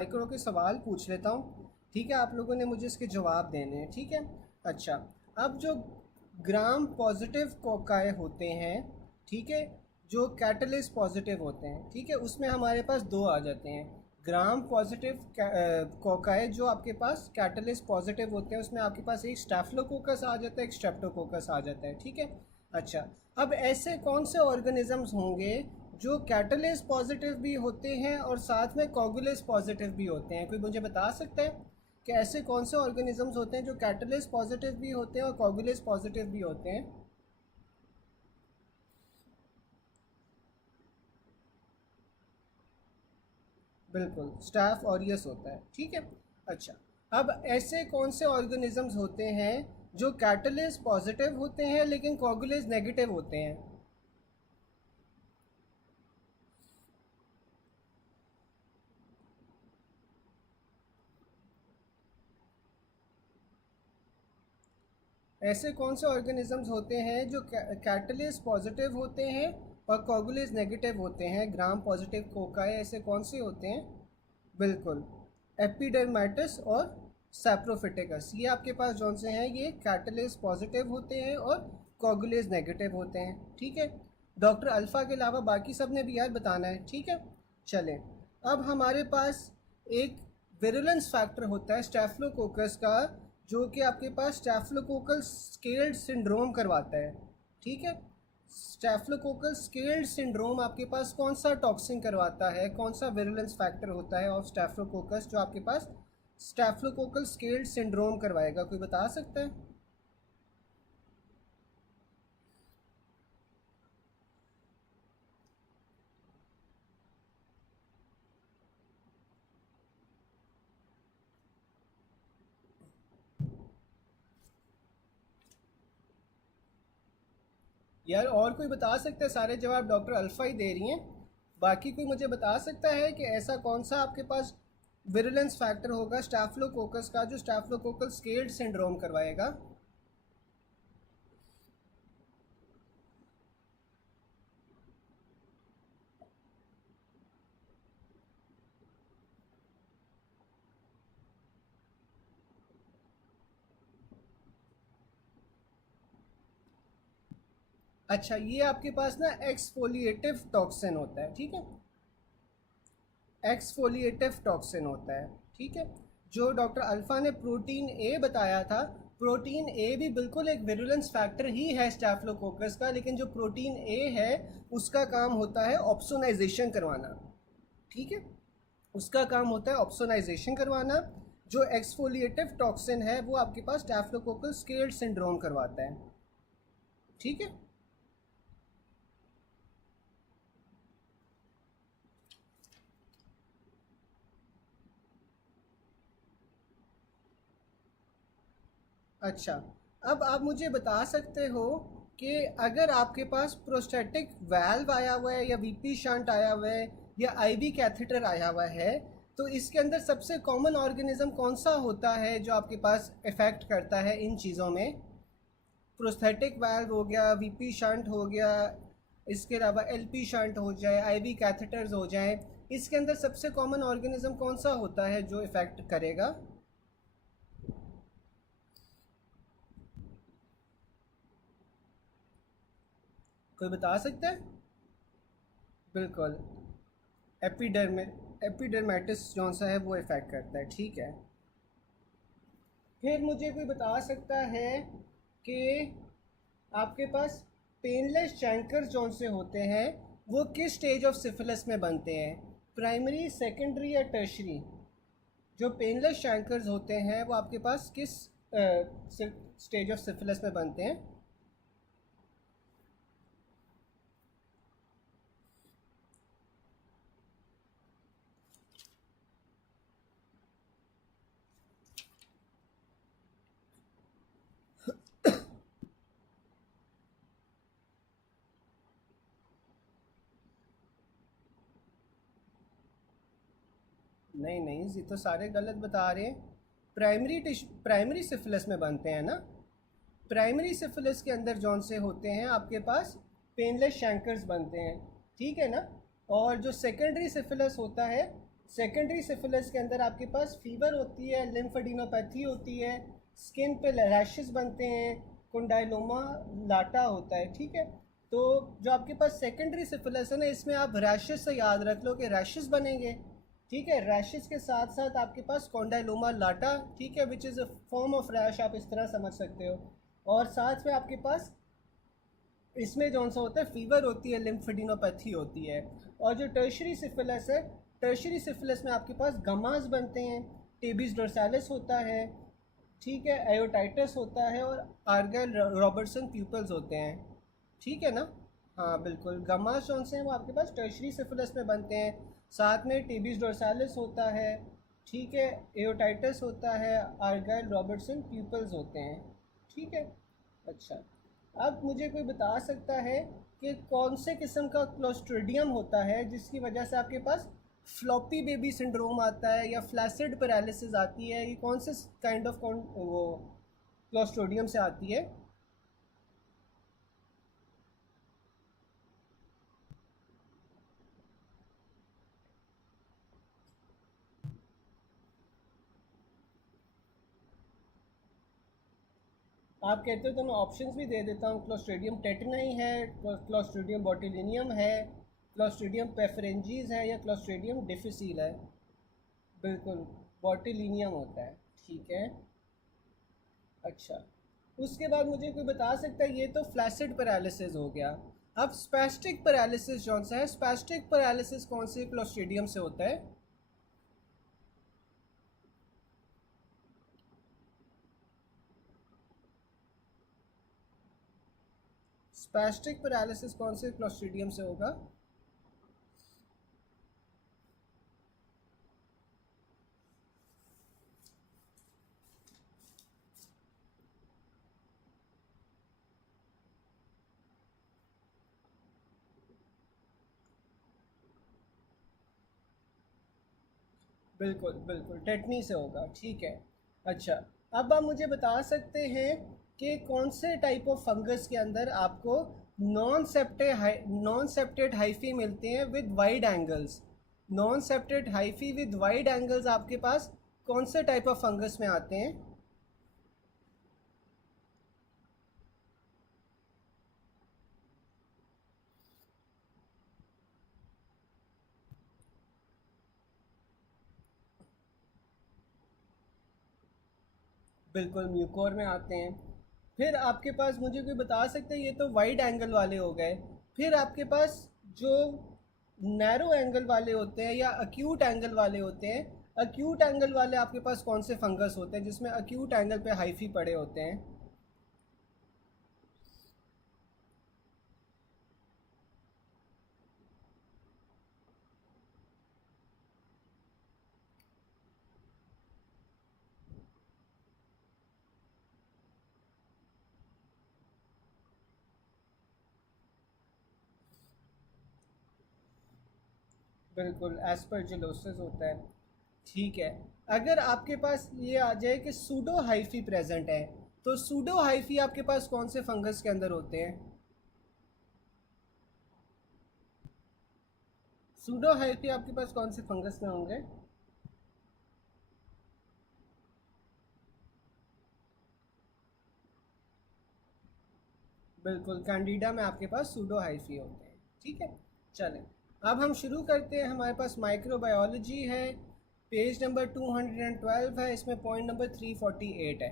Micro के सवाल पूछ लेता हूँ, ठीक है। आप लोगों ने मुझे इसके जवाब देने हैं, ठीक है। अच्छा, अब जो ग्राम पॉजिटिव कोकाए होते हैं, ठीक है, जो कैटलिस्ट पॉजिटिव होते हैं, ठीक है, उसमें हमारे पास दो आ जाते हैं। ग्राम पॉजिटिव कोकाए जो आपके पास कैटलिस्ट पॉजिटिव होते हैं, उसमें आपके पास एक स्टैफिलोकोकस आ जाता है, एक स्ट्रेप्टोकोकस आ जाता है, ठीक है। अच्छा, अब ऐसे कौन से ऑर्गेनिजम्स होंगे जो कैटलिस्ट पॉजिटिव भी होते हैं और साथ में कोगुलेस पॉजिटिव भी होते हैं? कोई मुझे बता सकता है कि ऐसे कौन से ऑर्गेनिजम्स होते हैं जो कैटलिस्ट पॉजिटिव भी होते हैं और कोगुलेस पॉजिटिव भी होते हैं? बिल्कुल, स्टाफ ऑरियस होता है, ठीक है। अच्छा, अब ऐसे कौन से ऑर्गेनिजम्स होते हैं जो कैटलिस्ट पॉजिटिव होते हैं लेकिन कोगुलेस नेगेटिव होते हैं? ऐसे कौन से ऑर्गेनिजम्स होते हैं जो कैटलिस्ट पॉजिटिव होते हैं और कोगुलेस नेगेटिव होते हैं? ग्राम पॉजिटिव कोकाए ऐसे कौन से होते हैं? बिल्कुल, एपिडर्माइटिस और सैप्रोफिटिकस, ये आपके पास जौन से हैं ये कैटलिस्ट पॉजिटिव होते हैं और कोगुलेस नेगेटिव होते हैं, ठीक है। डॉक्टर अल्फ़ा के अलावा बाकी सब ने भी यार बताना है, ठीक है। चलें, अब हमारे पास एक विरुलेंस फैक्टर होता है स्टैफिलोकोकस का, जो कि आपके पास स्टैफिलोकोकल स्केल्ड सिंड्रोम करवाता है, ठीक है। स्टैफिलोकोकल स्केल्ड सिंड्रोम आपके पास कौन सा टॉक्सिन करवाता है, कौन सा विरुलेंस फैक्टर होता है ऑफ स्टैफिलोकोकस जो आपके पास स्टैफिलोकोकल स्केल्ड सिंड्रोम करवाएगा? कोई बता सकता है? यार और कोई बता सकता है? सारे जवाब डॉक्टर अल्फ़ा ही दे रही हैं। बाकी कोई मुझे बता सकता है कि ऐसा कौन सा आपके पास विरुलेंस फैक्टर होगा स्टैफिलोकोकस का जो स्टैफिलोकोकल स्केल्ड सिंड्रोम करवाएगा? अच्छा, ये आपके पास ना एक्सफोलिएटिव टॉक्सिन होता है, ठीक है। एक्सफोलिएटिव टॉक्सिन होता है, ठीक है। जो डॉक्टर अल्फ़ा ने प्रोटीन ए बताया था, प्रोटीन ए भी बिल्कुल एक विरुलेंस फैक्टर ही है स्टैफिलोकोकस का, लेकिन जो प्रोटीन ए है उसका काम होता है ऑप्सोनाइजेशन करवाना, ठीक है। उसका काम होता है ऑप्सोनाइजेशन करवाना। जो एक्सफोलिएटिव टॉक्सिन है वो आपके पास स्टैफिलोकोकल स्केल्ड सिंड्रोम करवाता है, ठीक है। अच्छा, अब आप मुझे बता सकते हो कि अगर आपके पास प्रोस्टेटिक वाल्व आया हुआ है या वीपी शंट आया हुआ है या आईवी कैथेटर आया हुआ है, तो इसके अंदर सबसे कॉमन ऑर्गेनिज्म कौन सा होता है जो आपके पास इफ़ेक्ट करता है इन चीज़ों में? प्रोस्थेटिक वाल्व हो गया, वीपी शंट हो गया, इसके अलावा एलपी शंट हो जाए, आईवी कैथेटर्स हो जाए, इसके अंदर सबसे कॉमन ऑर्गेनिज्म कौन सा होता है जो इफ़ेक्ट करेगा? कोई बता सकता है? बिल्कुल, एपिडर्माइटिस जौन सा है वो इफ़ेक्ट करता है, ठीक है। फिर मुझे कोई बता सकता है कि आपके पास पेनलेस चैंकर जौन से होते हैं वो किस स्टेज ऑफ सिफिलिस में बनते हैं? प्राइमरी, सेकेंडरी या टर्शरी? जो पेनलेस चैंकर्स होते हैं वो आपके पास किस स्टेज ऑफ सिफिलिस में बनते हैं? नहीं नहीं, ये तो सारे गलत बता रहे हैं। प्राइमरी सिफिलिस में बनते हैं ना। प्राइमरी सिफिलिस के अंदर जौन से होते हैं आपके पास पेनलेस शैंकर्स बनते हैं, ठीक है ना। और जो सेकेंडरी सिफिलिस होता है, सेकेंडरी सिफिलिस के अंदर आपके पास फीवर होती है, लिम्फेडिनोपैथी होती है, स्किन पे रैशेस बनते हैं, कुंडाइलोमा लाटा होता है, ठीक है। तो जो आपके पास सेकेंडरी सिफिलिस है ना, इसमें आप रैशेस से याद रख लो कि रैशेस बनेंगे, ठीक है। रैशेस के साथ साथ आपके पास कॉन्डाइलोमा लाटा, ठीक है, which is a form of rash, आप इस तरह समझ सकते हो। और साथ में आपके पास इसमें जौन सा होता है, फीवर होती है, लिम्फेडिनोपैथी होती है। और जो टर्शरी सिफिलिस है, टर्शरी सिफिलिस में आपके पास गमास बनते हैं, टेबिस डोर्सालिस होता है, ठीक है, एयोटाइटस होता है, और आर्गल रॉबर्टसन प्यूपल्स होते हैं, ठीक है ना। हाँ बिल्कुल, गमास जौन से हैं वो आपके पास टर्शरी सिफिलिस में बनते हैं। साथ में टेबिस डोर्सालिस होता है, ठीक है, एयोटाइटस होता है, आर्गल रॉबर्टसन प्यूपल्स होते हैं, ठीक है। अच्छा, अब मुझे कोई बता सकता है कि कौन से किस्म का क्लोस्ट्रिडियम होता है जिसकी वजह से आपके पास फ्लॉपी बेबी सिंड्रोम आता है या फ्लैसिड पैरालिसिस आती है? ये कौन से काइंड ऑफ वो क्लोस्ट्रिडियम से आती है? आप कहते हो तो मैं ऑप्शंस भी दे देता हूँ। क्लोस्ट्रिडियम टेटनाई है, क्लोस्ट्रिडियम बोtulinum है, क्लोस्ट्रिडियम पेफरेंजीज है, या क्लोस्ट्रिडियम डिफिसिल है? बिल्कुल, बोtulinum होता है, ठीक है। अच्छा, उसके बाद मुझे कोई बता सकता है, ये तो फ्लैसिड पैरालिसिस हो गया। अब स्पैस्टिक पैरालिसिस कौन सा है? स्पैस्टिक पैरालिसिस कौन से क्लोस्ट्रिडियम से होता है? स्पैस्टिक पैरालिसिस कौन से क्लोस्ट्रिडियम से होगा? बिल्कुल बिल्कुल, टेटनी से होगा, ठीक है। अच्छा, अब आप मुझे बता सकते हैं कि कौन से टाइप ऑफ फंगस के अंदर आपको नॉन सेप्टेड हाइफी मिलते हैं with wide angles? Non septate hyphae with wide angles आपके पास कौन से टाइप ऑफ फंगस में आते हैं? बिल्कुल, म्यूकोर में आते हैं। फिर आपके पास मुझे कोई बता सकते हैं, ये तो वाइड एंगल वाले हो गए, फिर आपके पास जो नैरो एंगल वाले होते हैं या अक्यूट एंगल वाले होते हैं, अक्यूट एंगल वाले आपके पास कौन से फंगस होते हैं जिसमें अक्यूट एंगल पे हाइफी पड़े होते हैं? बिल्कुल, एस्परजिलोसिस होता है, ठीक है। अगर आपके पास ये आ जाए कि सूडो हाइफी प्रेजेंट है, तो सूडो हाइफी आपके पास कौन से फंगस के अंदर होते हैं? सूडो हाइफी आपके पास कौन से फंगस में होंगे? बिल्कुल, कैंडिडा में आपके पास सूडो हाइफी होते हैं, ठीक है। चलें, अब हम शुरू करते हैं। हमारे पास माइक्रोबायोलॉजी है, पेज नंबर 212 है, इसमें पॉइंट नंबर 348 है।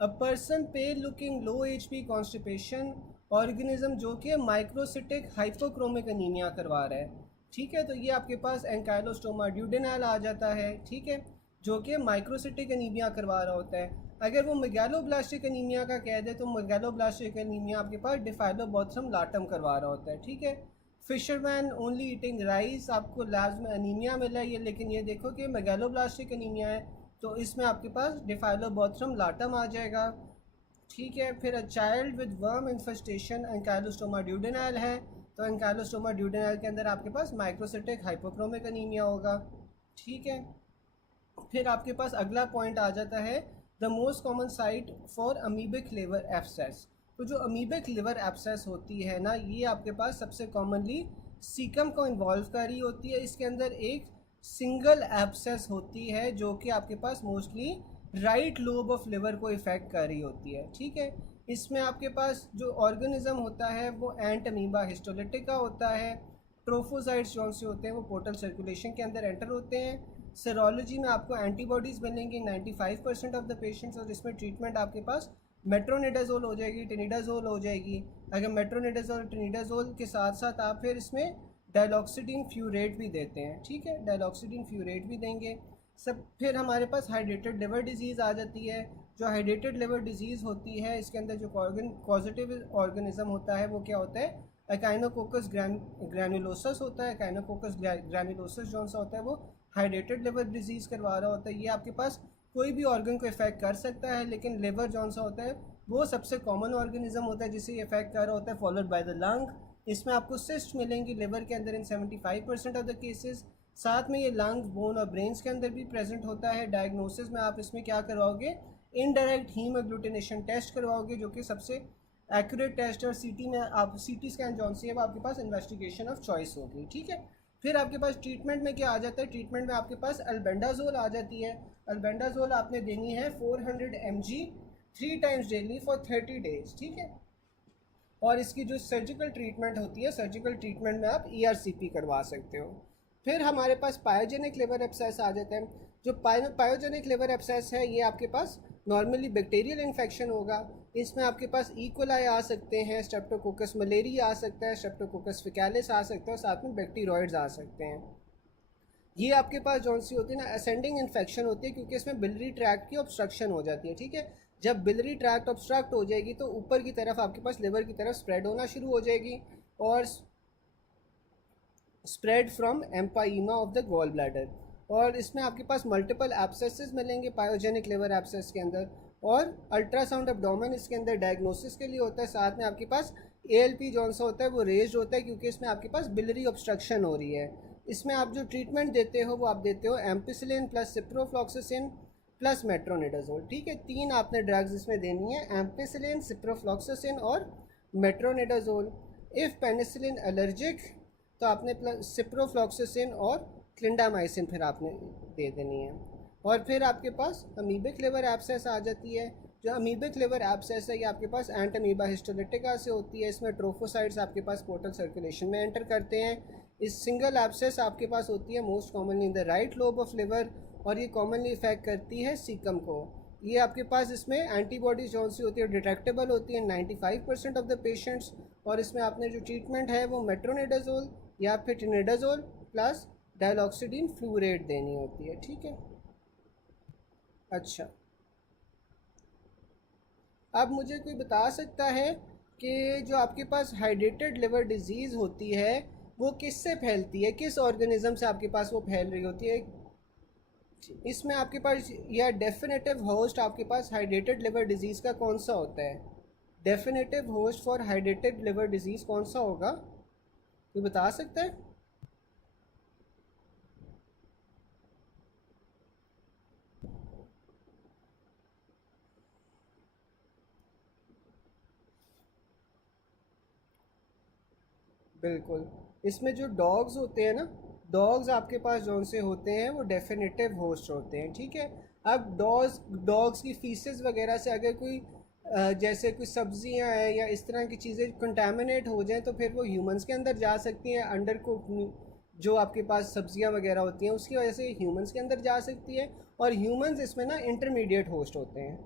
A person pale looking low H P constipation, organism जो कि माइक्रोसिटिक हाइपोक्रोमिक अनीमिया करवा रहा है, ठीक है। तो ये आपके पास एंकाइलोस्टोमा ड्यूडेनल आ जाता है, ठीक है, जो कि माइक्रोसिटिक अनीमिया करवा रहा होता है। अगर वो मेगालोब्लास्टिक अनीमिया का कह दे तो मेगालोब्लास्टिक अनीमिया आपके पास डिफाइलोबोथ्रम लाटम करवा रहा होता है, ठीक है। फिशरमैन ओनली ईटिंग राइस, आपको लैब्स में अनीमिया मिला है ये, लेकिन ये देखो कि मेगालोब्लास्टिक अनीमिया है, तो इसमें आपके पास डिफाइलोबोथ्रम लाटम आ जाएगा, ठीक है। फिर a child with worm infestation ancylostoma duodenale है, तो एंकाइलोस्टोमा ड्यूडेनल के अंदर आपके पास माइक्रोसिटिक हाइपोक्रोमिक अनीमिया होगा, ठीक है। फिर आपके पास अगला पॉइंट आ जाता है, the most common site for amoebic liver abscess. तो जो अमीबिक लिवर एब्सेस होती है ना, ये आपके पास सबसे कॉमनली सीकम को इन्वॉल्व कर रही होती है। इसके अंदर एक सिंगल एब्सेस होती है जो कि आपके पास mostly right lobe of liver को इफ़ेक्ट कर रही होती है, ठीक है। इसमें आपके पास जो ऑर्गेनिज्म होता है वो एंट अमीबा हिस्टोलिटिका होता है। ट्रोफोसाइट्स जो से होते हैं वो पोर्टल सर्कुलेशन के अंदर एंटर होते हैं। सेरोलॉजी में आपको एंटीबॉडीज़ मिलेंगी 95% ऑफ द पेशेंट्स, और इसमें ट्रीटमेंट आपके पास मेट्रोनिडाजोल हो जाएगी, टेनिडाजोल हो जाएगी। अगर मेट्रोनिडाजोल टेनिडाजोल के साथ साथ आप फिर इसमें डायलॉक्सिडिन फ्यूरेट भी देते हैं, ठीक है, डायलॉक्सिडिन फ्यूरेट भी देंगे सब। फिर हमारे पास हाइड्रेटेड लिवर डिजीज़ आ जाती है। जो हाइड्रेटेड लिवर डिजीज़ होती है इसके अंदर जो पॉजिटिव ऑर्गेनिज्म होता है वो क्या होता है, एकाइनोकोकस ग्रैनुलोसस होता है। एकाइनोकोकस ग्रैनुलोसस जो सा होता है वो हाइड्रेटेड लिवर डिजीज़ करवा रहा होता है। ये आपके पास कोई भी ऑर्गन को इफेक्ट कर सकता है, लेकिन लिवर जो सा होता है वो सबसे कॉमन ऑर्गेनिज्म होता है जिसे ये इफेक्ट कर रहा होता है, फॉलोड बाय द लंग। इसमें आपको सिस्ट मिलेंगी लिवर के अंदर इन 75% ऑफ द केसेस। साथ में ये लंग्स, बोन और ब्रेन्स के अंदर भी प्रेजेंट होता है। डायग्नोसिस में आप इसमें क्या करवाओगे, इनडायरेक्ट हीम एग्लूटिनेशन टेस्ट करवाओगे जो कि सबसे एक्यूरेट टेस्ट है। और सीटी में आप सीटी स्कैन जौन सी है वो आपके पास इन्वेस्टिगेशन ऑफ चॉइस होगी, ठीक है। फिर आपके पास ट्रीटमेंट में क्या आ जाता है, ट्रीटमेंट में आपके पास अल्बेंडाजोल आ जाती है। अल्बेंडाजोल आपने देनी है 400 mg 3 times daily for 30 days, ठीक है। और इसकी जो सर्जिकल ट्रीटमेंट होती है, सर्जिकल ट्रीटमेंट में आप ERCP करवा सकते हो। फिर हमारे पास पायोजेनिक लिवर एब्सेस आ जाता है। जो पायोजेनिक लिवर एब्सेस है ये आपके पास नॉर्मली बैक्टीरियल इन्फेक्शन होगा। इसमें आपके पास इकोलाई आ सकते हैं, स्ट्रेप्टोकोकस मलेरिया आ सकता है, स्ट्रेप्टोकोकस फिकैलिस आ सकता है, और साथ में बैक्टीरियोइड्स आ सकते हैं। ये आपके पास जौन सी होती है ना, असेंडिंग इन्फेक्शन होती है, क्योंकि इसमें बिलरी ट्रैक्ट की ऑब्स्ट्रक्शन हो जाती है, ठीक है। जब बिलरी ट्रैक्ट ऑब्स्ट्रक्ट हो जाएगी तो ऊपर की तरफ आपके पास लिवर की तरफ स्प्रेड होना शुरू हो जाएगी, और spread from empyema of the gall bladder. और इसमें आपके पास मल्टीपल एब्सेसेस मिलेंगे पायोजेनिक लिवर एब्सेस के अंदर, और अल्ट्रासाउंड एब्डोमेन इसके अंदर डायग्नोसिस के लिए होता है। साथ में आपके पास ALP जौन सा होता है वो रेज्ड होता है, क्योंकि इसमें आपके पास बिलरी ऑब्स्ट्रक्शन हो रही है। इसमें आप जो ट्रीटमेंट देते हो वो आप देते हो ampicillin plus ciprofloxacin plus metronidazole, ठीक है। 3 आपने ड्रग्स इसमें देनी है, एम्पिसिलिन, सिप्रोफ्लॉक्सासिन और मेट्रोनिडाजोल। इफ़ पेनिसिलिन एलर्जिक तो आपने प्लस सिप्रोफ्लॉक्सासिन और क्लिंडामाइसिन फिर आपने दे देनी है। और फिर आपके पास अमीबिक लिवर एब्सेस आ जाती है। जो अमीबिक लिवर एब्सेस है ये आपके पास एंट अमीबा हिस्टोलिटिका से होती है। इसमें ट्रोफोसाइट्स आपके पास पोर्टल सर्कुलेशन में एंटर करते हैं। इस सिंगल एब्सेस आपके पास होती है most commonly in the right lobe of liver, और ये कॉमनली इफेक्ट करती है सीकम को। ये आपके पास इसमें एंटीबॉडीज जौन सी होती है डिटेक्टेबल होती है 95% ऑफ द पेशेंट्स। और इसमें आपने जो ट्रीटमेंट है वो मेट्रोनिडाजोल या फिर टेनिडाजोल प्लस डायलॉक्सिडिन फ्लूरेट देनी होती है, ठीक है। अच्छा, अब मुझे कोई बता सकता है कि जो आपके पास हाइड्रेटेड लिवर डिजीज़ होती है वो किससे फैलती है, किस ऑर्गेनिज्म से आपके पास वो फैल रही होती है। इसमें आपके पास यह डेफिनेटिव होस्ट आपके पास हाइड्रेटेड लिवर डिजीज़ का कौन सा होता है, definitive host for hydrated liver disease कौन सा होगा, कोई बता सकता है। बिल्कुल, इसमें जो डॉग्स होते हैं ना, डॉग्स आपके पास जौन से होते हैं वो डेफिनेटिव होस्ट होते हैं, ठीक है। अब डॉग्स की फीसेस वगैरह से अगर कोई जैसे कोई सब्जियां हैं या इस तरह की चीज़ें कंटामिनेट हो जाएं तो फिर वो ह्यूमंस के अंदर जा सकती हैं। अंडर कुक जो आपके पास सब्जियां वगैरह होती हैं उसकी वजह से ह्यूमंस के अंदर जा सकती है, और ह्यूमंस इसमें ना इंटरमीडिएट होस्ट होते हैं,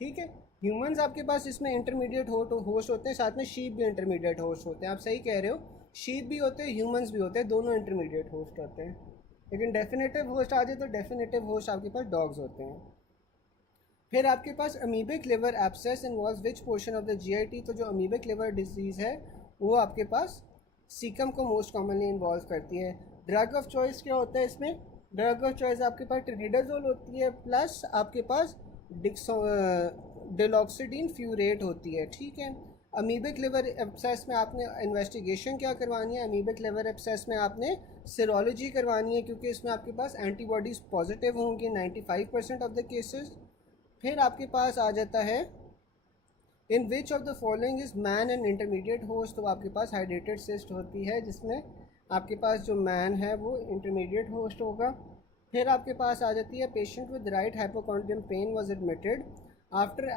ठीक है। ह्यूमंस आपके पास इसमें इंटरमीडिएट होस्ट होते हैं, साथ में शीप भी इंटरमीडिएट होस्ट होते हैं। आप सही कह रहे हो, शीप भी होते हैं, ह्यूमंस भी होते हैं, दोनों इंटरमीडिएट होस्ट होते हैं। लेकिन डेफिनेटिव होस्ट आ जाए तो डेफिनेटिव होस्ट आपके पास डॉग्स होते हैं। फिर आपके पास amoebic liver abscess involves which portion of the GIT। तो जो अमीबिक लिवर डिजीज़ है वो आपके पास सीकम को मोस्ट कॉमनली इन्वॉल्व करती है। ड्रग ऑफ चॉइस क्या होता है इसमें, ड्रग ऑफ चॉइस आपके पास टेनिडाजोल होती है, प्लस आपके पास डेलॉक्सिडिन फ्यूरेट होती है, ठीक है। अमीबिक लिवर एब्सेस में आपने इन्वेस्टिगेशन क्या करवानी है, अमीबिक लिवर एब्सेस में आपने सीरोलॉजी करवानी है, क्योंकि इसमें आपके पास एंटीबॉडीज़ पॉजिटिव होंगी 95% ऑफ द केसेस। फिर आपके पास आ जाता है in which of the following is man and intermediate host. तो आपके पास हाइड्रेटेड सिस्ट होती है जिसमें आपके पास जो मैन है वो इंटरमीडिएट होस्ट होगा। फिर आपके पास आ जाती है patient with right hypochondrium pain was admitted, after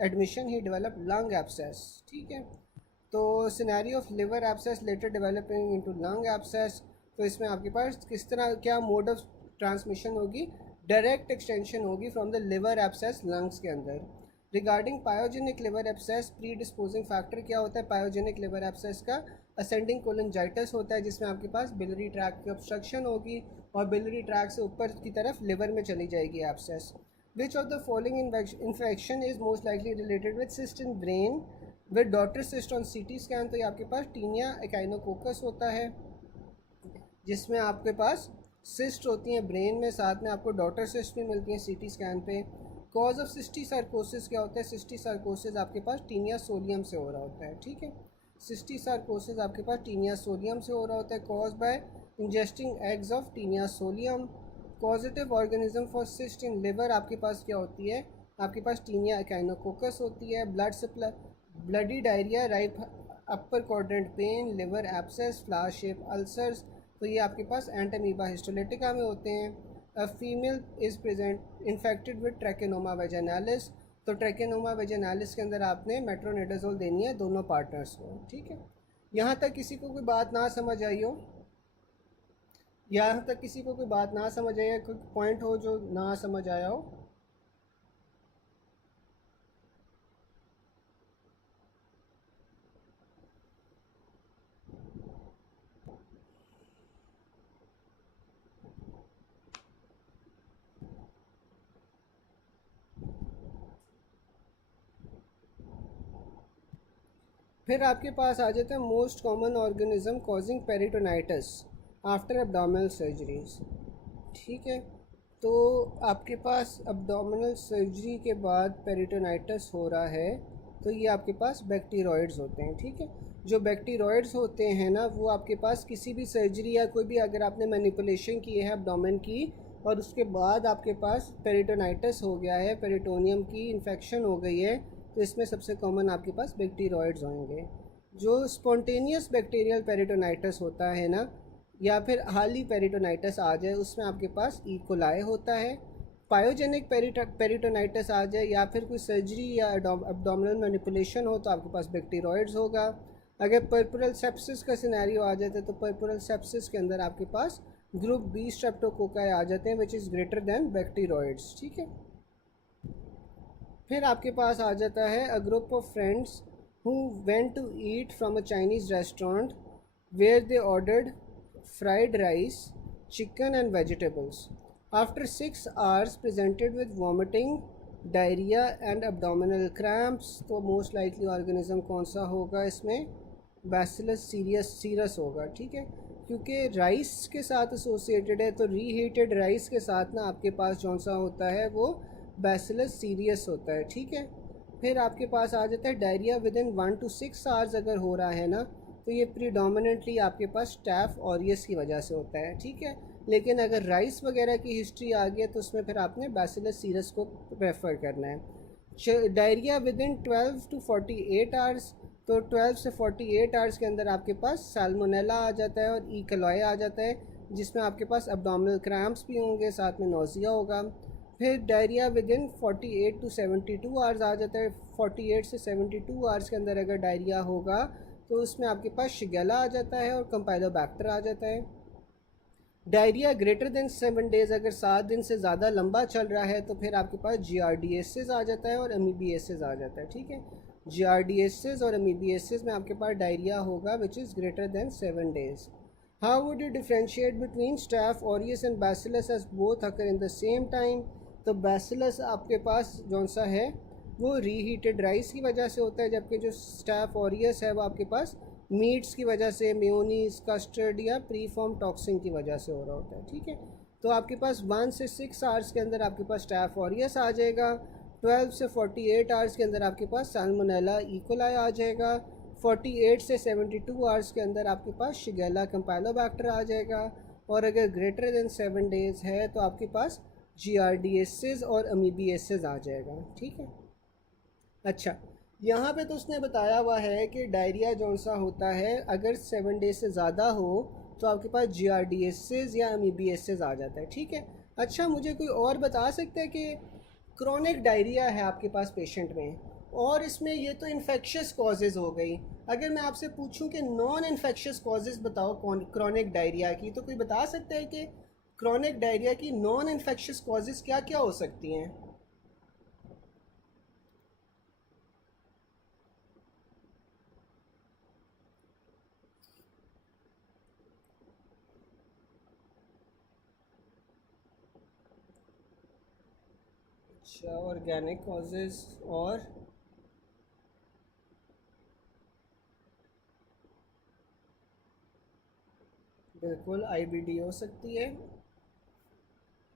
admission ही डेवलप लंग एब्सेस। ठीक है, तो scenario of liver abscess later developing into lung abscess. तो इसमें आपके पास किस तरह क्या मोड ऑफ ट्रांसमिशन होगी, डायरेक्ट एक्सटेंशन होगी from the liver abscess lungs के अंदर। Regarding pyogenic liver abscess, predisposing factor क्या होता है पायोजेनिक लिवर एब्सेस का, असेंडिंग कोलिनजाइटिस होता है जिसमें आपके पास बिलरी ट्रैक की ऑब्स्ट्रक्शन होगी और बिलरी ट्रैक से ऊपर की तरफ लिवर में चली जाएगी abscess. Which of the following infection is most likely related with cyst in brain with daughter cyst on CT scan. तो ये आपके पास टीनिया एकाइनोकोकस होता है जिसमें आपके पास सिस्ट होती हैं ब्रेन में, साथ में आपको डॉटर सिस्ट भी मिलती हैं सीटी स्कैन पे। कॉज ऑफ सिस्टी सार्कोसिस क्या होता है, सिस्टी सार्कोसिस आपके पास टीनिया सोलियम से हो रहा होता है। ठीक है, सिस्टी सार्कोसिस आपके पास टीनिया सोलियम से हो रहा होता है, cause by ingesting eggs of taenia solium. Positive organism for cyst in liver आपके पास क्या होती है, आपके पास टीनिया एकाइनोकोकस होती है। Blood supply, bloody diarrhoea, right upper quadrant pain, liver abscess, flower shape ulcers, तो ये आपके पास एंटामीबा हिस्टोलिटिका में होते हैं। A female is present infected with trichomonas vaginalis, तो ट्रैकेनोमा वेजाइनालिस के अंदर आपने मेट्रोनिडाजोल देनी है दोनों पार्टनर्स को। ठीक है, यहाँ तक किसी को कोई बात ना समझ आई हो, यहाँ तक किसी को कोई बात ना समझ आई है, कोई पॉइंट हो जो ना समझ आया हो? फिर आपके पास आ जाता है most common organism causing peritonitis after abdominal surgeries. ठीक है, तो आपके पास एब्डोमिनल सर्जरी के बाद पेरिटोनाइटिस हो रहा है तो ये आपके पास बैक्टीरियोइड्स होते हैं। ठीक है, जो बैक्टीरियोइड्स होते हैं ना वो आपके पास किसी भी सर्जरी या कोई भी अगर आपने मैनिपुलेशन की है एब्डोमेन की और उसके बाद आपके पास पेरिटोनाइटिस हो गया है, पेरिटोनियम की इन्फेक्शन हो गई है, तो इसमें सबसे कॉमन आपके पास बैक्टीरियोइड्स होंगे। जो स्पॉन्टेनियस बैक्टीरियल पेरिटोनाइटिस होता है ना, या फिर हाली पेरिटोनाइटिस आ जाए उसमें आपके पास ई कोलाई होता है। पायोजेनिक पेरिटोनाइटिस आ जाए या फिर कोई सर्जरी या एब्डोमिनल मैनिपुलेशन हो तो आपके पास बैक्टीरियोइड्स होगा। अगर पर्पुरल सेप्सिस का सिनेरियो आ जाता है तो पर्पुरल सेप्सिस के अंदर आपके पास ग्रुप बी स्ट्रेप्टोकोकाई आ जाते हैं which is greater than bacteroides. ठीक है, फिर आपके पास आ जाता है a group of friends who went to eat from a Chinese restaurant where they ordered fried rice, chicken and vegetables. After 6 hours presented with vomiting, diarrhoea and abdominal cramps, तो most likely organism कौन सा होगा इसमें, bacillus serous होगा। ठीक है, क्योंकि rice के साथ एसोसिएटेड है तो रीहीटेड राइस के साथ ना आपके पास कौन सा होता है वो बैसिलस सीरियस होता है। ठीक है, फिर आपके पास आ जाता है diarrhoea with in 1 to 6 hours अगर हो रहा है ना तो ये प्रीडोमिनेंटली आपके पास स्टैफ ऑरियस की वजह से होता है। ठीक है, लेकिन अगर राइस वगैरह की हिस्ट्री आ गई है तो उसमें फिर आपने बैसिलस सीरस को प्रेफर करना है। Diarrhoea with in 12 to 48 hours, तो 12 से 48 आवर्स के अंदर आपके पास साल्मोनेला आ जाता है और ई कोलाई आ जाता है जिसमें आपके पास एब्डोमिनल क्रैम्प्स भी होंगे, साथ में नोजिया होगा। फिर diarrhoea within 48 to 72 hours आ जाता है। 48 से 72 आवर्स के अंदर अगर डायरिया होगा तो उसमें आपके पास शिगेला आ जाता है और कंपाइलोबैक्टर आ जाता है। डायरिया ग्रेटर देन 7 days, अगर 7 दिन से ज़्यादा लंबा चल रहा है तो फिर आपके पास GRDSs आ जाता है और अमीबियासिस आ जाता है। ठीक है, GRDSs और अमीबियासिस में आपके पास डायरिया होगा which is greater than 7 days। How would you differentiate between staph aureus and bacillus as both occur in the same time, तो बैसिलस आपके पास कौन सा है वो रीहीटेड राइस की वजह से होता है, जबकि जो स्टैफ ऑरियस है वो आपके पास मीट्स की वजह से, मेयोनीज, कस्टर्ड या प्री फॉर्म टॉक्सिन की वजह से हो रहा होता है। ठीक है, तो आपके पास 1 से 6 आवर्स के अंदर आपके पास स्टैफ ऑरियस आ जाएगा। 12 से 48 आवर्स के अंदर आपके पास साल्मोनेला इकोलाई आ जाएगा। 48 से 72 आवर्स के अंदर आपके पास शिगेला कंपाइलोबैक्टर आ जाएगा। और अगर ग्रेटर देन 7 days है तो आपके पास GRDSs और अमीबियासिस आ जाएगा। ठीक है, अच्छा यहाँ पे तो उसने बताया हुआ है कि डायरिया जौन सा होता है अगर 7 days से ज़्यादा हो तो आपके पास GRDSs या अमीबियासिस आ जाता है, ठीक है। अच्छा, मुझे कोई और बता सकता है कि क्रॉनिक डायरिया है आपके पास पेशेंट में, और इसमें ये तो इन्फेक्शियस कॉजेज़ हो गई, अगर मैं आपसे पूछूं कि नॉन इन्फेक्शियस कॉजेज़ बताओ क्रॉनिक डायरिया की, तो कोई बता सकता है कि क्रॉनिक डायरिया की नॉन इन्फेक्शियस कॉजेज़ क्या क्या हो सकती हैं? अच्छा, ऑर्गेनिक कॉजेज़ और बिल्कुल IBD हो सकती है।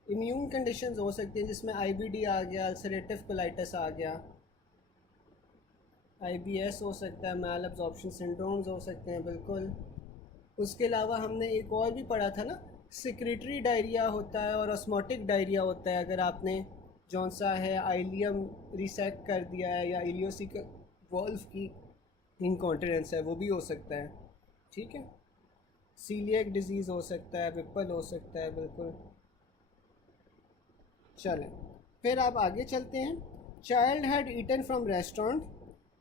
इम्यून कंडीशंस हो सकती हैं जिसमें IBD आ गया, अल्सरेटिव कोलाइटिस आ गया, IBS हो सकता है, मैल एब्जॉर्प्शन सिंड्रोम्स हो सकते हैं, बिल्कुल। उसके अलावा हमने एक और भी पढ़ा था ना, सिक्रेटरी डायरिया होता है और ऑस्मोटिक डायरिया होता है, अगर आपने जौन सा है आइलियम रिसेक्ट कर दिया है या इलियोसिकल वॉल्व की इनकॉन्टिनेंस है, वो भी हो सकता है, ठीक है। सीलिएक डिजीज़ हो सकता है, विपल हो सकता है, बिल्कुल। चलें, फिर आप आगे चलते हैं। Child had eaten from restaurant,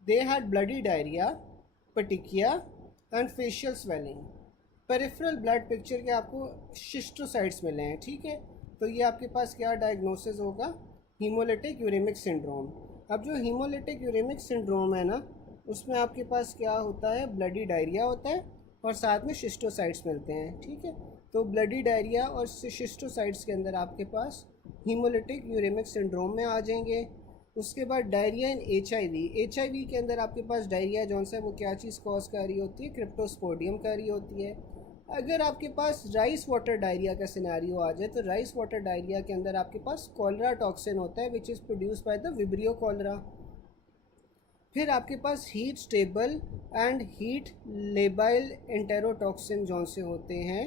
they had bloody diarrhoea, petechiae and facial swelling. Peripheral blood picture के आपको शिस्टोसाइट्स मिले हैं, ठीक है। तो ये आपके पास क्या डायग्नोसिस होगा? Haemolytic uraemic syndrome. अब जो हीमोलिटिक यूरेमिक सिंड्रोम है ना, उसमें आपके पास क्या होता है? ब्लडी डायरिया होता है और साथ में शिस्टोसाइट्स मिलते हैं, ठीक है। तो ब्लडी डायरिया और शिस्टोसाइट्स के अंदर आपके पास हीमोलिटिक यूरेमिक सिंड्रोम में आ जाएंगे। उसके बाद डायरिया इन HIV के अंदर आपके पास डायरिया जौन सा है वो क्या चीज़ कॉज कर रही होती है? क्रिप्टोस्पोडियम कर रही होती है। अगर आपके पास राइस वाटर डायरिया का सिनेरियो आ जाए, तो राइस वाटर डायरिया के अंदर आपके पास कॉलरा टॉक्सिन होता है which is produce by the vibrio cholera. फिर आपके पास heat stable and heat labile enterotoxin जौन से होते हैं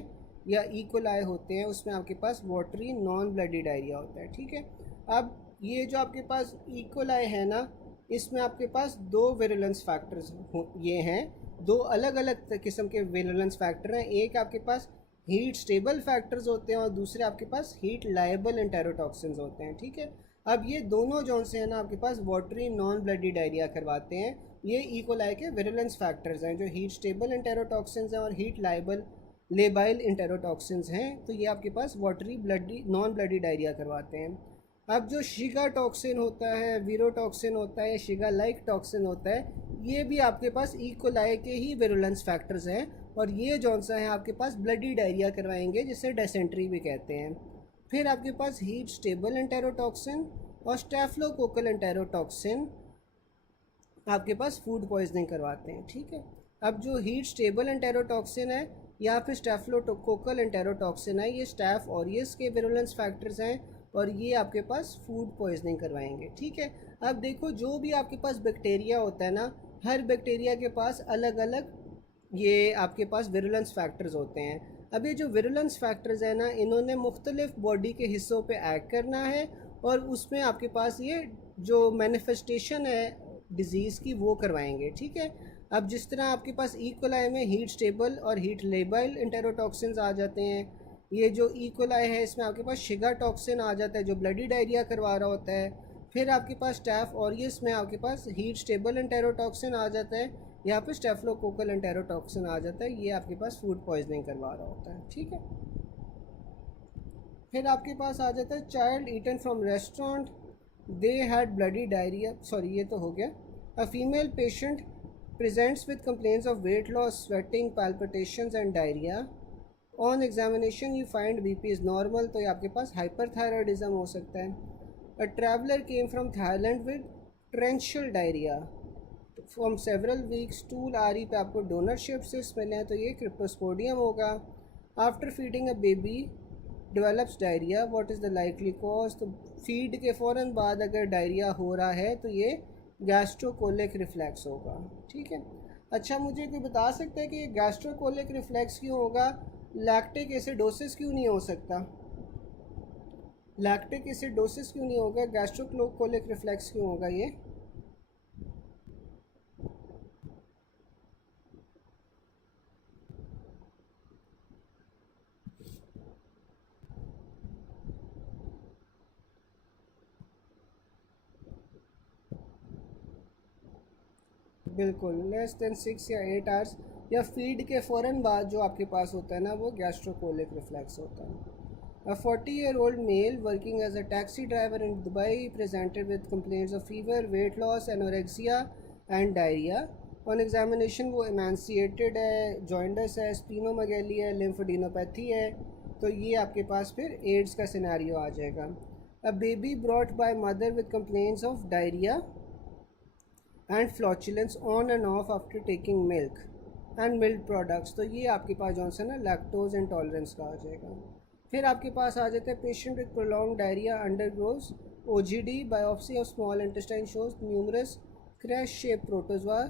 या इकोलाई होते हैं, उसमें आपके पास वाटरी नॉन ब्लडी डायरिया होता है, ठीक है। अब ये जो आपके पास इकोलाई है ना, इसमें आपके पास दो विरुलेंस फैक्टर्स ये हैं, दो अलग अलग किस्म के विरुलेंस फैक्टर हैं। एक आपके पास हीट स्टेबल फैक्टर्स होते हैं और दूसरे आपके पास हीट लायबल एंटेरोटॉक्सिन्स होते हैं, ठीक है। अब ये दोनों जौन से हैं ना आपके पास वाटरी नॉन ब्लडी डायरिया करवाते हैं। ये इकोलाई के विरुलेंस फैक्टर्स हैं, जो हीट स्टेबल एंटेरोटॉक्सिन्स हैं और हीट लायबल लेबाइल इंटेरोटॉक्सिन्स हैं, तो ये आपके पास watery bloody non bloody diarrhoea करवाते हैं। अब जो शिगा टॉक्सिन होता है, वीरोटॉक्सिन होता है, शिगा लाइक टॉक्सिन होता है, ये भी आपके पास इकोलाई के ही विरुलेंस फैक्टर्स हैं और ये जौन सा है आपके पास ब्लडी डायरिया करवाएंगे, जिसे डेसेंट्री भी कहते हैं। फिर आपके पास हीट स्टेबल एंटेरोटॉक्सिन और स्टेफलोकोकल एंटेरोटॉक्सिन आपके पास फूड पॉइजनिंग करवाते हैं, ठीक है। अब जो हीट स्टेबल एंटेरोटॉक्सिन है या फिर स्टेफलोकोकल एंटेरोटॉक्सिन है, ये स्टैफ ऑरियस के विरुलेंस फैक्टर्स हैं और ये आपके पास फूड पॉइजनिंग करवाएंगे, ठीक है। अब देखो, जो भी आपके पास बैक्टीरिया होता है ना, हर बैक्टीरिया के पास अलग अलग ये आपके पास विरुलेंस फैक्टर्स होते हैं। अब ये जो विरुलेंस फैक्टर्स हैं ना, इन्होंने मुख्तलिफ बॉडी के हिस्सों पे एक्ट करना है और उसमें आपके पास ये जो मैनिफेस्टेशन है डिज़ीज़ की वो करवाएंगे, ठीक है। अब जिस तरह आपके पास इकोलाई में हीट स्टेबल और हीट लेबाइल इंटेरोटॉक्सिन्स आ जाते हैं, ये जो इकोलाई है इसमें आपके पास शिगा टॉक्सिन आ जाता है जो ब्लडी डायरिया करवा रहा होता है। फिर आपके पास स्टैफ ऑरियस में आपके पास हीट स्टेबल एंटेरोटॉक्सिन आ जाता है, यहाँ पे स्टेफलोकोकल एंटेरोटॉक्सिन आ जाता है, ये आपके पास फूड पॉइजनिंग करवा रहा होता है, ठीक है। फिर आपके पास आ जाता है child eaten from restaurant, they had bloody diarrhoea, sorry ये तो हो गया। A female patient presents with complaints of weight loss, sweating, palpitations and diarrhoea. On examination you find BP is normal, तो ये आपके पास हाइपरथायरॉयडिज्म हो सकता है। A traveller came from Thailand with torrential diarrhoea from several weeks, stool R E पे आपको donor shape cyst मिले हैं, तो ये क्रिप्टोस्पोडियम होगा। After feeding a baby develops diarrhoea, what is the likely cause, तो फीड के फ़ौरन बाद अगर डायरिया हो रहा है तो ये गैस्ट्रोकोलिक रिफ्लेक्स होगा, ठीक है। अच्छा, मुझे कोई बता सकता है कि ये गैस्ट्रोकोलिक रिफ्लेक्स क्यों होगा? लैक्टिक एसिडोसिस क्यों नहीं हो सकता? लैक्टिक एसिडोसिस क्यों नहीं होगा? गैस्ट्रोकोलिक रिफ्लेक्स क्यों होगा ये? बिल्कुल, लेस देन 6 या 8 आवर्स या फीड के फ़ौरन बाद जो आपके पास होता है ना, वो गैस्ट्रोकोलिक रिफ्लेक्स होता है। A 40-year-old male working as a taxi driver in Dubai presented with complaints of fever, weight loss, anorexia and diarrhea. On examination वो emaciated है, jaundice है, splenomegaly है, lymphadenopathy है, तो ये आपके पास फिर एड्स का सिनेरियो आ जाएगा। A baby brought by mother with complaints of diarrhea and flatulence on and off after taking milk and milk products, तो ये आपके पास जो है ना लैक्टोज इंटॉलरेंस का आ जाएगा। फिर आपके पास आ जाता है patient with prolong diarrhoea undergoes OGD, biopsy of small intestine shows numerous crash shape protozoa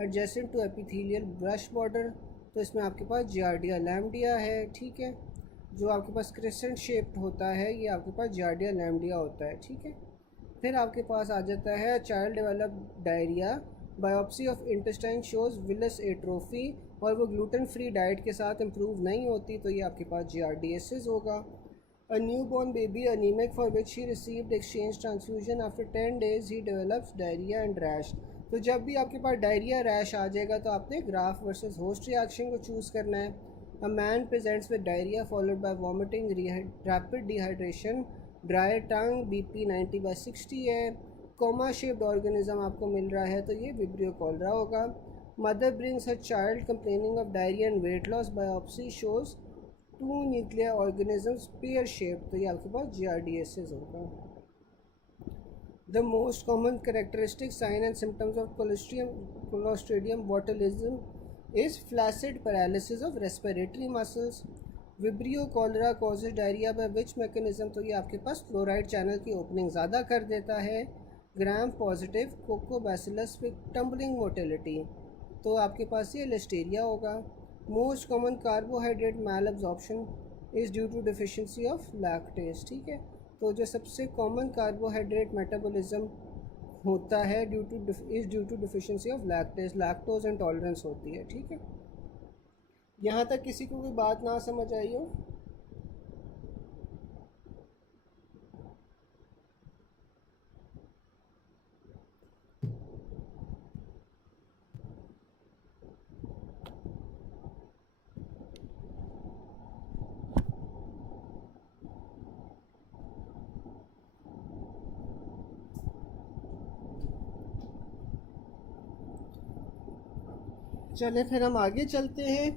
adjacent to epithelial brush border, तो इसमें आपके पास जियार्डिया लैम्डिया है। ठीक है, जो आपके पास क्रिसेंट शेप्ड होता है ये आपके पास जियार्डिया लैम्डिया होता है। ठीक है, फिर आपके पास आ जाता है child develop diarrhoea, biopsy of intestine shows villous atrophy, और वो ग्लूटेन फ्री डाइट के साथ इम्प्रूव नहीं होती, तो ये आपके पास GRDSS होगा। A new born baby anaemic for which he received exchange transfusion after 10 days he develops diarrhoea and rash, तो जब भी आपके पास डायरिया रैश आ जाएगा तो आपने ग्राफ वर्सेस होस्ट रिएक्शन को चूज़ करना है। A man presents with diarrhoea followed by vomiting, rapid dehydration, dry tongue, BP 90/60 है, कोमा शेप्ड ऑर्गेनिज्म आपको मिल रहा है, तो ये विब्रियो कॉलरा होगा। Mother brings her child complaining of diarrhoea and weight loss, biopsy shows 2 nuclear organisms pear shape, तो ये आपके पास GRDSS होगा। The most common characteristic sign and symptoms of clostridium botulism is flaccid paralysis of respiratory muscles. Vibrio cholera causes diarrhoea by which mechanism, तो ये आपके पास chloride channel की ओपनिंग ज़्यादा कर देता है। Gram positive coccobacillus with tumbling motility, तो आपके पास ये लिस्टेरिया होगा। Most common carbohydrate malabsorption is due to deficiency of lactase. ठीक है, तो जो सबसे कॉमन कार्बोहाइड्रेट मेटाबॉलिज्म होता है due to deficiency of lactase, lactose intolerance होती है। ठीक है, यहाँ तक किसी को कोई बात ना समझ आई हो? चले फिर हम आगे चलते हैं।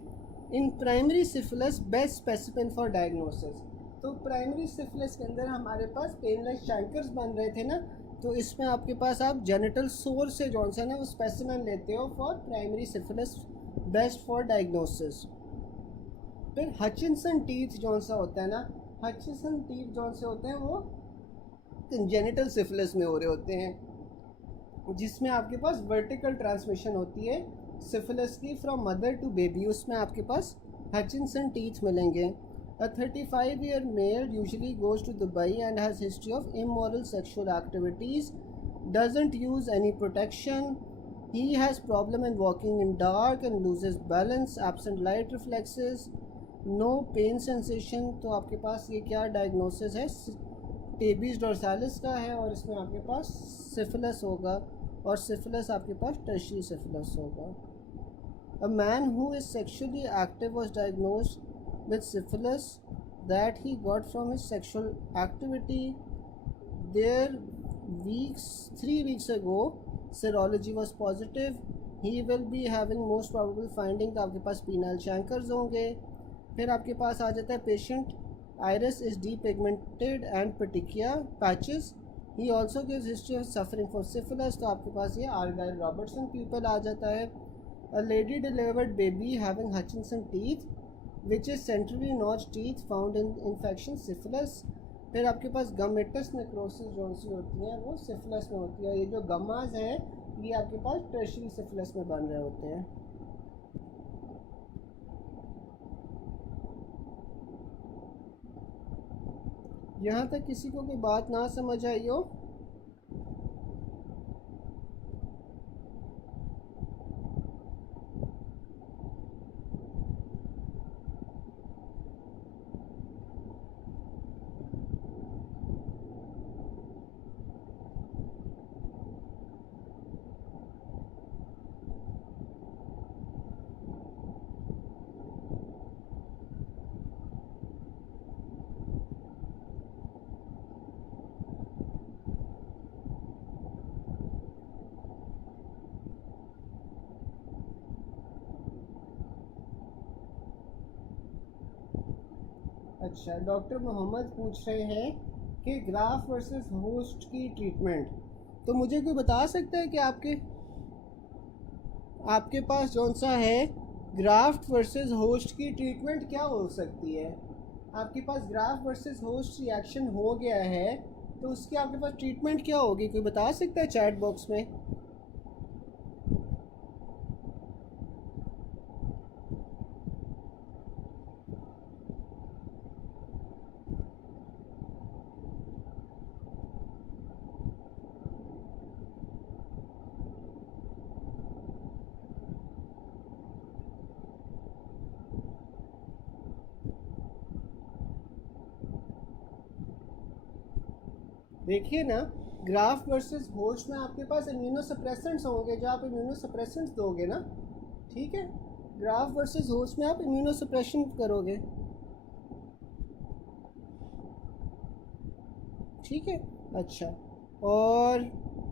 In primary syphilis best specific for diagnosis, तो प्राइमरी सिफिलिस के अंदर हमारे पास पेनलेस शैंकर्स बन रहे थे ना, तो इसमें आपके पास आप जेनिटल सोर्स से जॉन सा ना वो स्पेसिमेन लेते हो for primary syphilis best for diagnosis. फिर हचिनसन टीथ जौन सा होता है ना, हचिनसन टीथ जौन से होते हैं वो जेनिटल सिफिलिस में हो रहे होते हैं, जिसमें आपके पास वर्टिकल ट्रांसमिशन होती है सिफिलिस की फ्रॉम मदर टू बेबी, उसमें आपके पास हचिनसन टीथ मिलेंगे। अ 35-year male usually goes to Dubai and has history of immoral sexual activities, doesn't use any protection, he has problem in walking in dark and loses balance, absent light reflexes, no pain sensation, तो आपके पास ये क्या diagnosis है? टेबीज डोर्सालिस का है, और इसमें आपके पास सिफिलिस होगा, और सिफिलिस आपके पास टर्शियरी सिफिलिस होगा। A man who is sexually active was diagnosed with syphilis that he got from his sexual activity. There 3 weeks ago serology was positive. He will be having most probable finding, तो आपके पास penile chancres होंगे। फिर आपके पास आ जाता है patient iris is depigmented and petechia patches. He also gives history of suffering from syphilis, तो आपके पास ये आर्गाइल रॉबर्टसन पीपल आ जाता है। A lady delivered baby having Hutchinson teeth, which is centrally notched teeth found in infection syphilis. फिर आपके पास गमेटस necrosis जो सी होती है वो सिफिलिस में होती है। ये जो गमाज हैं ये आपके पास टर्शियरी सिफिलिस में बन रहे होते हैं। यहाँ तक किसी को कोई बात ना समझ आई हो? अच्छा, डॉक्टर मोहम्मद पूछ रहे हैं कि ग्राफ वर्सेस होस्ट की ट्रीटमेंट। तो मुझे कोई बता सकता है कि आपके पास कौन सा है, ग्राफ्ट वर्सेस होस्ट की ट्रीटमेंट क्या हो सकती है? आपके पास ग्राफ्ट वर्सेस होस्ट रिएक्शन हो गया है तो उसकी आपके पास ट्रीटमेंट क्या होगी? कोई बता सकता है चैट बॉक्स में? देखिए ना, ग्राफ्ट वर्सेस होस्ट में आपके पास इम्यूनोसप्रेसेंट्स होंगे जो आप इम्यूनोसप्रेसेंट्स दोगे ना, ठीक है। ग्राफ्ट वर्सेस होस्ट में आप इम्यूनोसप्रेशन करोगे, ठीक है। अच्छा, और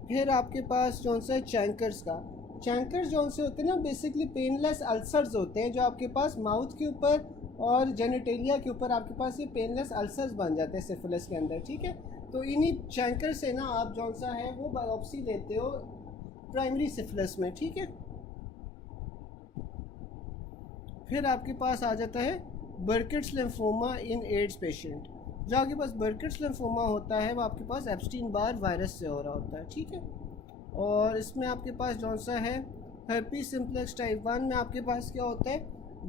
फिर आपके पास जो सा है चैंकर्स का, चैंकर्स जो से होते हैं ना, बेसिकली पेनलेस अल्सर्स होते हैं जो आपके पास माउथ के ऊपर और जेनिटेलिया के ऊपर आपके पास ये पेनलेस अल्सर्स बन जाते हैं सिफिलिस के अंदर, ठीक है। तो इन्हीं चैंकर से ना आप जो सा है वो बायोप्सी लेते हो प्राइमरी सिफिलिस में, ठीक है। फिर आपके पास आ जाता है Burkitt's lymphoma in AIDS patient. जो आपके पास बर्किट्स लिम्फोमा होता है वो आपके पास एप्स्टीन बार वायरस से हो रहा होता है, ठीक है। और इसमें आपके पास कौन सा है, हर्पी सिम्प्लेक्स टाइप 1 में आपके पास क्या होता है,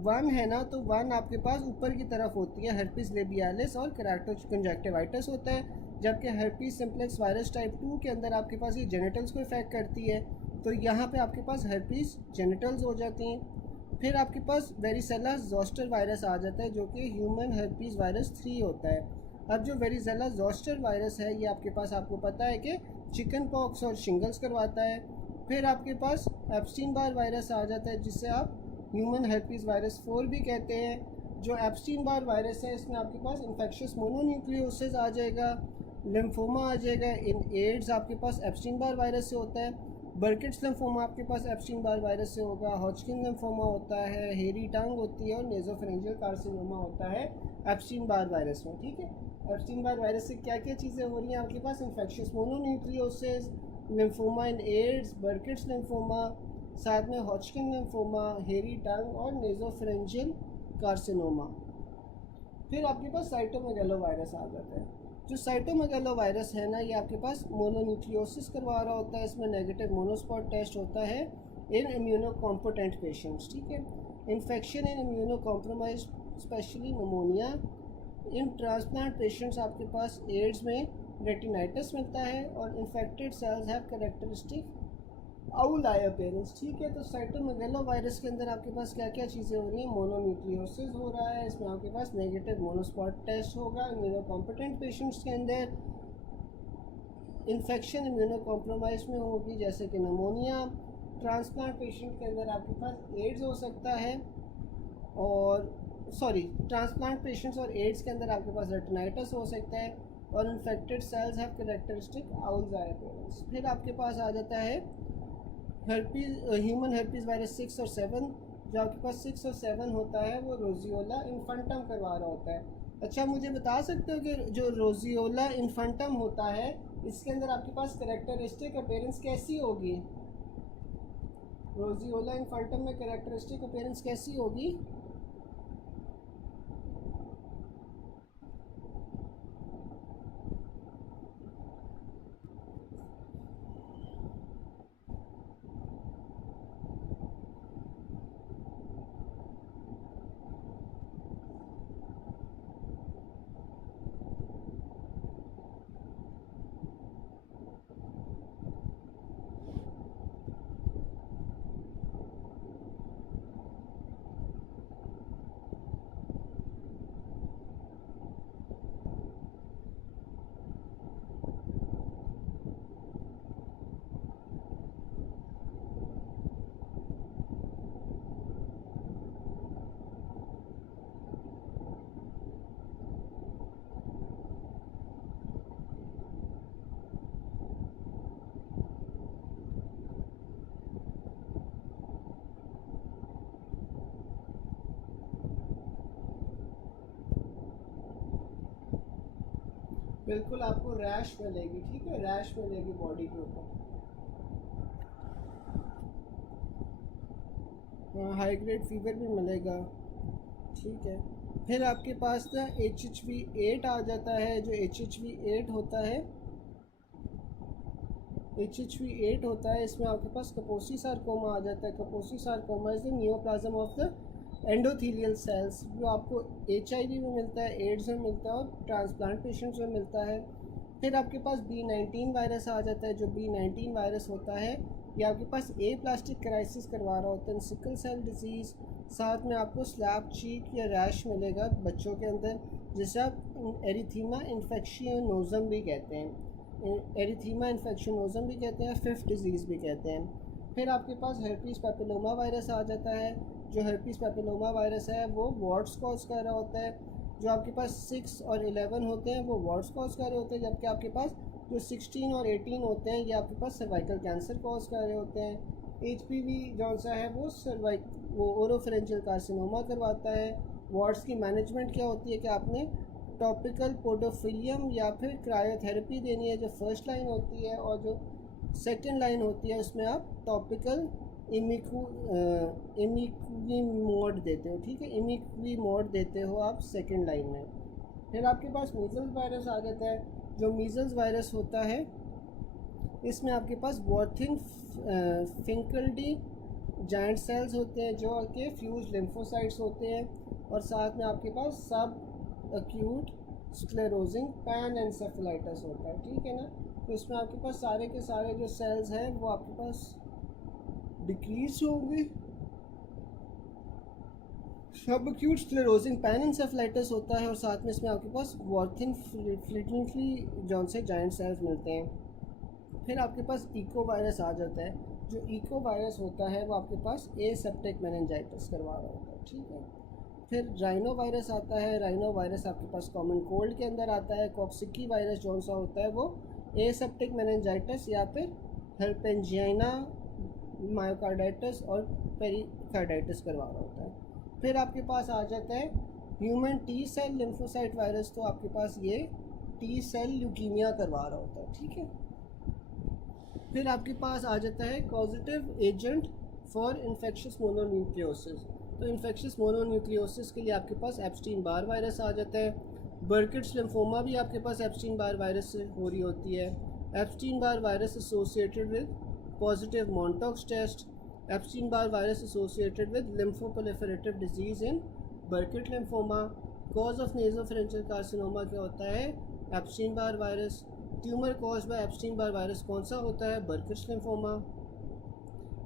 1 है ना, तो 1 आपके पास ऊपर की तरफ होती है, हर्पिस लेबियालिस और केराटो कंजक्टिवाइटिस होता है। जबकि हर्पीस सिम्प्लेक्स वायरस टाइप 2 के अंदर आपके पास ये जेनिटल्स को इफेक्ट करती है, तो यहाँ पे आपके पास हर्पीस जेनिटल्स हो जाती हैं। फिर आपके पास वेरिसेला जोस्टर वायरस आ जाता है जो कि ह्यूमन हर्पीस वायरस 3 होता है। अब जो वेरिसेला जोस्टर वायरस है ये आपके पास, आपको पता है कि चिकन पॉक्स और शिंगल्स करवाता है। फिर आपके पास एप्स्टीन बार वायरस आ जाता है जिससे आप ह्यूमन हर्पीस वायरस 4 भी कहते हैं। जो एप्स्टीन बार वायरस है इसमें आपके पास इन्फेक्शियस मोनोन्यूक्लियोसिस आ जाएगा, लिम्फोमा आ जाएगा। इन एड्स आपके पास एप्स्टीन बार वायरस से होता है। बर्किट्स लिम्फोमा आपके पास एप्स्टीन बार वायरस से होगा। हॉजकिन लिम्फोमा होता है, हेरी टंग होती है और नेजोफेरेंजियल कार्सिनोमा होता है एप्स्टीन बार वायरस में, ठीक है। एप्स्टीन बार वायरस से क्या क्या चीज़ें हो रही हैं आपके पास, infectious mononucleosis, lymphoma in ads, बर्किट्स lymphoma, साथ में हॉजकिन लिम्फोमा, हेरी टंग और नेजोफेरेंजियल कार्सिनोमा। फिर आपके पास साइटोमेगेलो वायरस आ जाता है। जो साइटोमेगेलो वायरस है ना, ये आपके पास मोनोन्यूक्लियोसिस करवा रहा होता है, इसमें नेगेटिव मोनोस्पॉट टेस्ट होता है इन इम्यूनो कॉम्पोटेंट पेशेंट्स, ठीक है। Infection in immuno compromise specially pneumonia. In transplant patients आपके पास एड्स में रेटिनाइटिस मिलता है और infected cells have characteristic owl I appearance, ठीक है। तो साइटोमेगेलो वायरस के अंदर आपके पास क्या क्या चीज़ें हो रही हैं, मोनोन्यूक्लियोसिस हो रहा है, इसमें आपके पास नेगेटिव मोनोस्पॉट टेस्ट होगा इम्यूनो कॉम्पिटेंट पेशेंट्स के अंदर। इन्फेक्शन इम्यूनो कॉम्प्रोमाइज में होगी जैसे कि नमोनिया। ट्रांसप्लांट पेशेंट के अंदर आपके पास एड्स हो सकता है, और ट्रांसप्लांट पेशेंट्स और एड्स के अंदर आपके पास रेटिनाइटिस हो सकता है और infected cells have characteristic owls I appearance. फिर आपके पास आ जाता है हर्पीज, ह्यूमन हर्पीज वायरस 6 और 7। जो आपके पास 6 और 7 होता है वो रोजियोला इन्फेंटम करवा रहा होता है। अच्छा, मुझे बता सकते हो कि जो रोजियोला इन्फेंटम होता है इसके अंदर आपके पास कैरेक्टरिस्टिक अपीयरेंस कैसी होगी? रोजियोला इन्फेंटम में कैरेक्टरिस्टिक अपीयरेंस कैसी होगी? बिल्कुल आपको रैश मिलेगी, ठीक है, रैश मिलेगी बॉडी के ऊपर। हाई ग्रेड फीवर भी मिलेगा, ठीक है। फिर आपके पास ना HHV8 आ जाता है। जो HHV8 होता है, HHV8 होता है, इसमें आपके पास कपोसी सार्कोमा आ जाता है। Kaposi sarcoma is the neoplasm of the endothelial cells, जो आपको HIV में मिलता है, एड्स में मिलता है और ट्रांसप्लांट पेशेंट्स में मिलता है। फिर आपके पास B19 वायरस आ जाता है। जो B19 वायरस होता है ये आपके पास प्लास्टिक क्राइसिस करवा रहा होता है, सिकल सेल डिजीज़। साथ में आपको स्लैप चीक या रैश मिलेगा बच्चों के अंदर, जिसे आप एरिथीमा इन्फेक्शियोनोजम भी कहते हैं, एरिथीमा इन्फेक्शियोनोजम भी कहते हैं, फिफ्थ डिजीज़ भी कहते हैं। फिर आपके पास हर्पीस पेपिलोमा वायरस आ जाता है। जो हर्पीस पेपिलोमा वायरस है वो वॉर्ड्स कॉज कर रहा होता है। जो आपके पास 6 और 11 होते हैं वो वॉर्ड्स कॉज कर रहे होते हैं, जबकि आपके पास जो 16 और 18 होते हैं ये आपके पास सर्वाइकल कैंसर कॉज कर रहे होते हैं। HPV जौन सा है वो ओरोफेरेंजियल कार्सिनोमा करवाता है। वार्ड्स की मैनेजमेंट क्या होती है कि आपने टॉपिकल पोडोफिलियम या फिर क्रायोथेरेपी देनी है, जो फर्स्ट लाइन होती है, और जो सेकंड लाइन होती है उसमें आप टॉपिकल इमिक्विमोड देते हो, ठीक है, इमिक्विमोड देते हो आप सेकंड लाइन में। फिर आपके पास मीजल्स वायरस आ जाता है। जो मीजल्स वायरस होता है इसमें आपके पास वॉर्थिन फिंकल्डी जाइंट सेल्स होते हैं जो कि फ्यूज लिम्फोसाइट्स होते हैं, और साथ में आपके पास सब एक्यूट स्क्लेरोजिंग पैनएन्सेफेलाइटिस होता है, ठीक है ना। तो इसमें आपके पास सारे के सारे जो सेल्स हैं वो आपके पास डिक्रीज होंगे। सब एक्यूट स्क्लेरोजिंग पैनएन्सेफेलाइटिस होता है, और साथ में इसमें आपके पास वॉर्थिन फ्लिटिंगली जॉन से जाइंट सेल्स मिलते हैं। फिर आपके पास इको वायरस आ जाता है। जो इको वायरस होता है वो आपके पास एसेप्टिक मेनिंजाइटिस करवा रहा होता है, ठीक है। फिर राइनो वायरस आता है। राइनो वायरस आपके पास कॉमन कोल्ड के अंदर आता है। कॉक्सिकी वायरस जौन सा होता है वो एसेप्टिक मेनिंजाइटिस या फिर हर्पेंजियाना मायोकार्डाइटिस और पेरिकार्डाइटिस करवा रहा होता है। फिर आपके पास आ जाता है human T cell lymphocyte virus, तो आपके पास ये टी सेल ल्यूकीमिया करवा रहा होता है, ठीक है। फिर आपके पास आ जाता है causative agent for infectious mononucleosis. तो इन्फेक्शियस मोनोन्यूक्लियोसिस के लिए आपके पास एप्स्टीन बार वायरस आ जाता है। बर्किट्स लिम्फोमा भी आपके पास एप्स्टीन बार वायरस से हो रही होती है। Epstein Barr virus associated with positive Mantoux test. Epstein Barr virus associated with lymphoproliferative disease in Burkitt lymphoma. Cause of nasopharyngeal carcinoma क्या होता है? Epstein Barr virus. Tumour cause by Epstein Barr virus कौन सा होता है? Burkitt's lymphoma.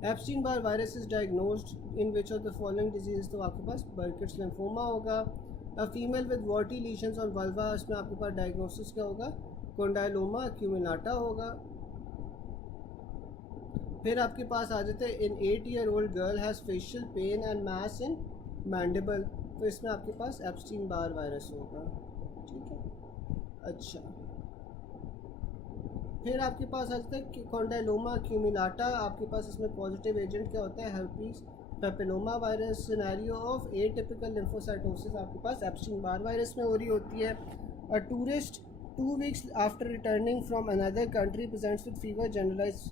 Epstein Barr virus is diagnosed in which of the following disease, तो आपके पास बर्किट्स लिम्फोमा होगा। A female with warty lesions on vulva, इसमें आपके पास डायग्नोसिस क्या होगा? कोंडाइलोमा अक्यूमिनाटा होगा। फिर आपके पास आ जाते हैं इन 8-year-old girl has facial pen and mass in mandible, तो इसमें आपके पास एप्स्टीन बार वायरस होगा, ठीक है। अच्छा, फिर आपके पास आ जाता है कोंडाइलोमा अक्यूमिनाटा, आपके पास इसमें पॉजिटिव एजेंट क्या होता है? Herpes papilloma virus. Scenario of atypical lymphocytosis आपके पास एप्स्टीन बार वायरस में हो रही होती है। A tourist 2 weeks after returning from another country presents with fever, generalise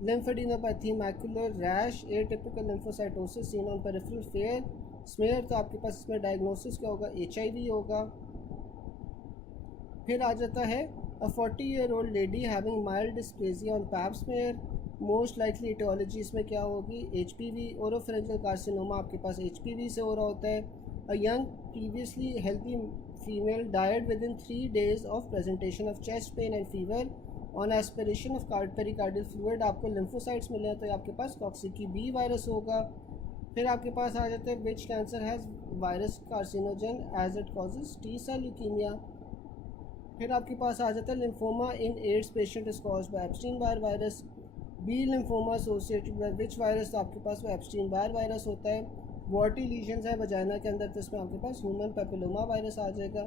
lymphadenopathy, macular rash, atypical lymphocytosis seen on peripheral smear, तो आपके पास इसमें diagnosis क्या होगा? HIV होगा। फिर आ जाता है a 40-year-old lady having mild dysplasia on pap smear, most likely aetiology इसमें क्या होगी? HPV। ओरोफेरेंजियल कार्सिनोमा आपके पास HPV से हो रहा होता है। A young previously healthy female died within 3 days of presentation of chest pain and fever on aspiration of pericardial fluid, आपको लिम्फोसाइट्स मिले हैं, तो आपके पास कॉक्सिकी बी वायरस होगा। फिर आपके पास आ जाता है which cancer has virus carcinogen as it causes T cell leukaemia. फिर आपके पास आ जाता है lymphoma in AIDS patient is caused by Epstein Barr virus. B lymphoma associated by which virus, तो आपके पास वो एप्स्टीन बार वायरस होता है। वॉटी लीजन्स है वजाइना के अंदर, तो इसमें आपके पास ह्यूमन पेपिलोमा वायरस आ जाएगा।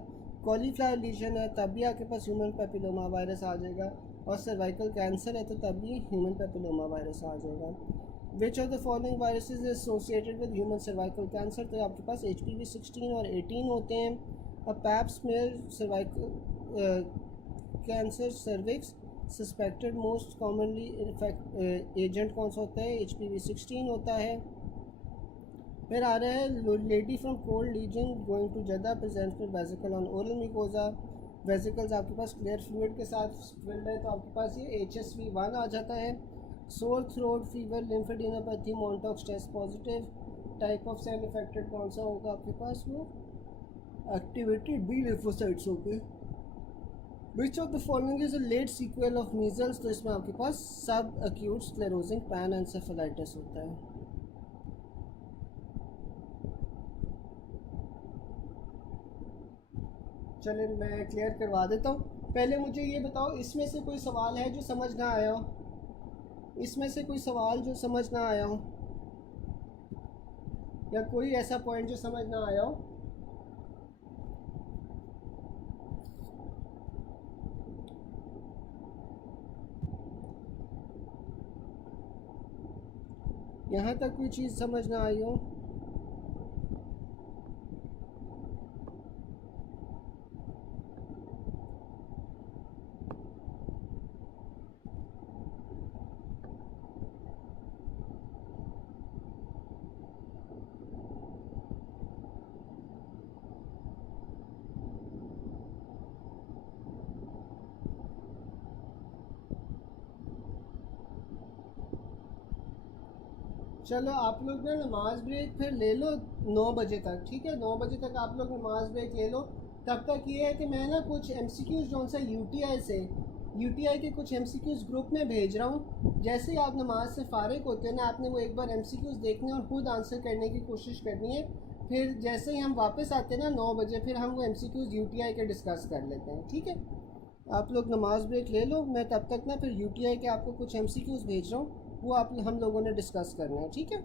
कॉलीफ्लावर लीजन है तब भी आपके पास ह्यूमन पेपिलोमा वायरस आ जाएगा, और सर्वाइकल कैंसर है तो तब भी ह्यूमन पेपिलोमा वायरस आ जाएगा। विच of the following viruses is associated with human cervical cancer, तो आपके पास HPV 16 और 18 होते हैं। और pap smear cervical cancer cervix, suspected most commonly agent कौन सा होता है, HPV-16 होता है। फिर आ रहा है lady from cold region going to Jeddah present with vesicle on oral mucosa. Vesicles आपके पास क्लियर फ्लूइड के साथ फिल्ड है तो आपके पास ये HSV-1 आ जाता है। Sore throat, fever, lymphadenopathy, Mantoux test positive. Type of cell affected कौन सा होगा आपके पास, वो एक्टिवेटेड बी लिम्फोसाइट्स होंगे। Which of the following is a late sequel of measles, तो इसमें आपके पास सब एक्यूट स्क्लेरोजिंग पैनएन्सेफेलाइटिस होता है। चलिए मैं क्लियर करवा देता हूँ। पहले मुझे ये बताओ, इसमें से कोई सवाल है जो समझ ना आया हो, इसमें से कोई सवाल जो समझ ना आया हो, या कोई ऐसा पॉइंट जो समझ ना आया हो। यहाँ तक कोई चीज़ समझ ना आई हो। चलो आप लोग ना नमाज ब्रेक फिर ले लो 9 बजे तक, ठीक है। 9 बजे तक आप लोग नमाज ब्रेक ले लो। तब तक ये है कि मैं ना कुछ MCQs जो सा यूटीआई के कुछ MCQs ग्रुप में भेज रहा हूँ। जैसे ही आप नमाज से फ़ारिग होते हैं ना, आपने वो एक बार MCQs देखने और ख़ुद आंसर करने की कोशिश करनी है। फिर जैसे ही हम वापस आते हैं ना 9 बजे, फिर हम वो MCQs यूटीआई के डिस्कस कर लेते हैं, ठीक है। आप लोग नमाज ब्रेक ले लो, मैं तब तक ना फिर यूटीआई के आपको कुछ MCQs भेज रहा हूँ, वो आप हम लोगों ने डिस्कस करना है, ठीक है।